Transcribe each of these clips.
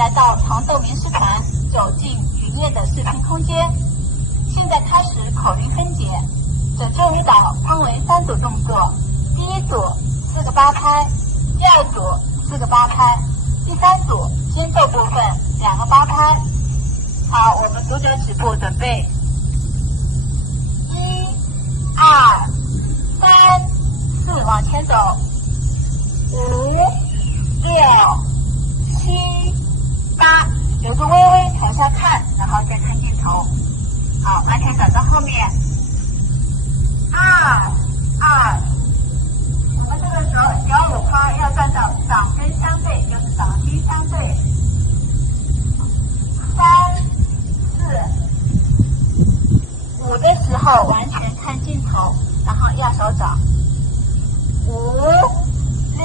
来到糖豆名师团，走进云燕的视频空间。现在开始口令分解，拯救舞蹈分为3组动作，第一组4个8拍，第二组4个8拍，第3组间奏部分2个8拍。好，我们读者起步，准备，1、2、3、4，往前走，5、6、7、8，有个微微朝下看，然后再看镜头。好，完全转到后面，2、2。我们这个时候脚5拍要站到掌跟相对，就是掌心相对。3、4、5的时候完全看镜头，然后压手掌。5、6、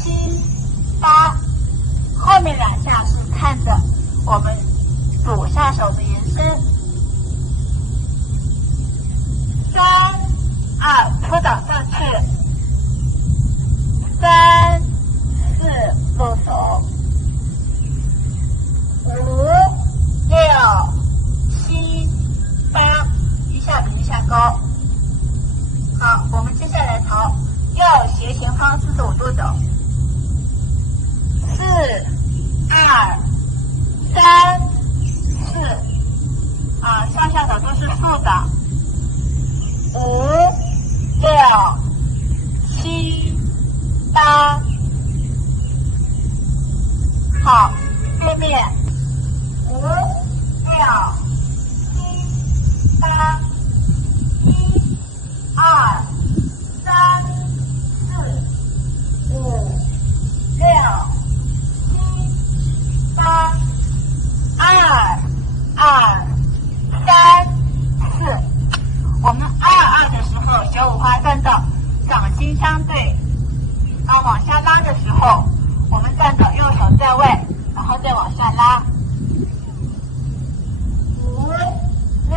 7、8，后面2下是看着我们左下手的延伸。3、2，拖掌上去。3、4，落手。5、6、7、8，一下比一下高。好，我们接下来朝右斜前方45度走。4、2、3、4，上下手都是竖掌。5、6、7、8，好，对面5、6、7、8，1、2、3、4、5、6、7、8，2、2、3、4。我们2、2的时候，小五花站到掌心相对，然后往下拉的时候，我们站到右手在位，然后再往下拉。5、6、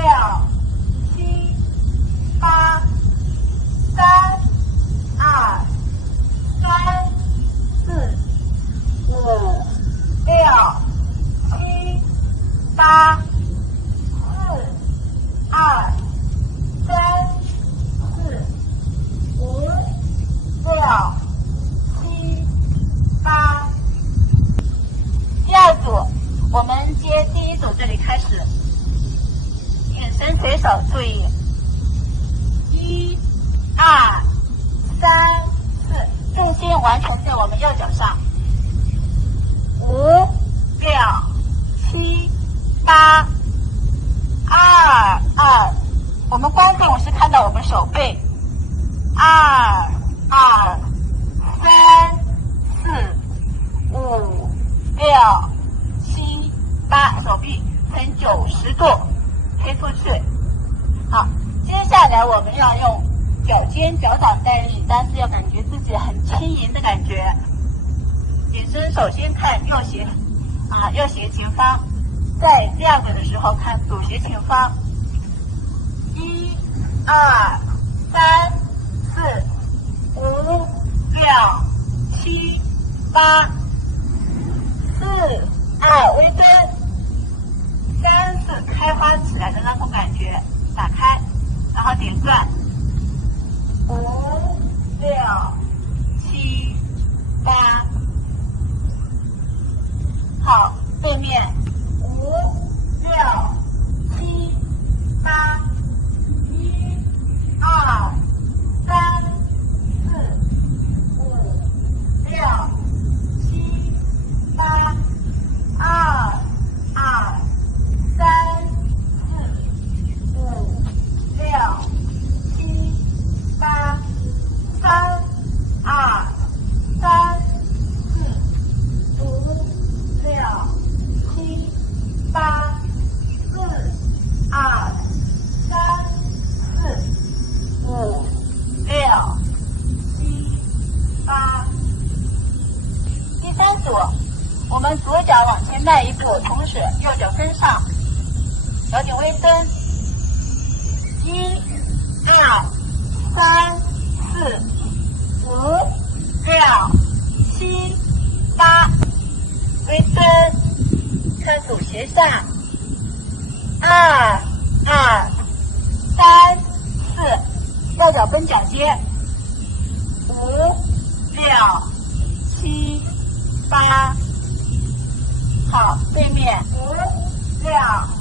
7、8，3、2、3、4、5、6、7、8、4、2、3、4、5、6、7、8。第二组，我们接第一组这里开始，眼神随手注意。1、2、3、4，重心完全在我们右脚上。5、6、7、8，2、2。我们观众是看到我们手背，2、2、3、4、5、6、7、8，手臂呈90度推出去。好，接下来我们要用脚尖脚掌带力，但是要感觉自己很轻盈的感觉。眼神首先看右斜前方，在第二个的时候看左斜前方。1、2、3、4、5、6、7、8，4、2，微蹲，3、4，开花起来的那种感觉，打开，然后点转。5、6、7、8，好，对面5、6、7、8。1、2、3、4、5、6、7、8，2、2、3、4、5、6、7、8，3、2、3、4、5、6、7、8，4、2、3、4、5、6、7、8。第3组，我们左脚往前迈一步，同时右脚跟上，有点微蹲。1、2、3、4、5、6、7、8，微蹲。斜上，2、2、3、4，绕脚跟脚接，5、6、7、8，好，对面5、6。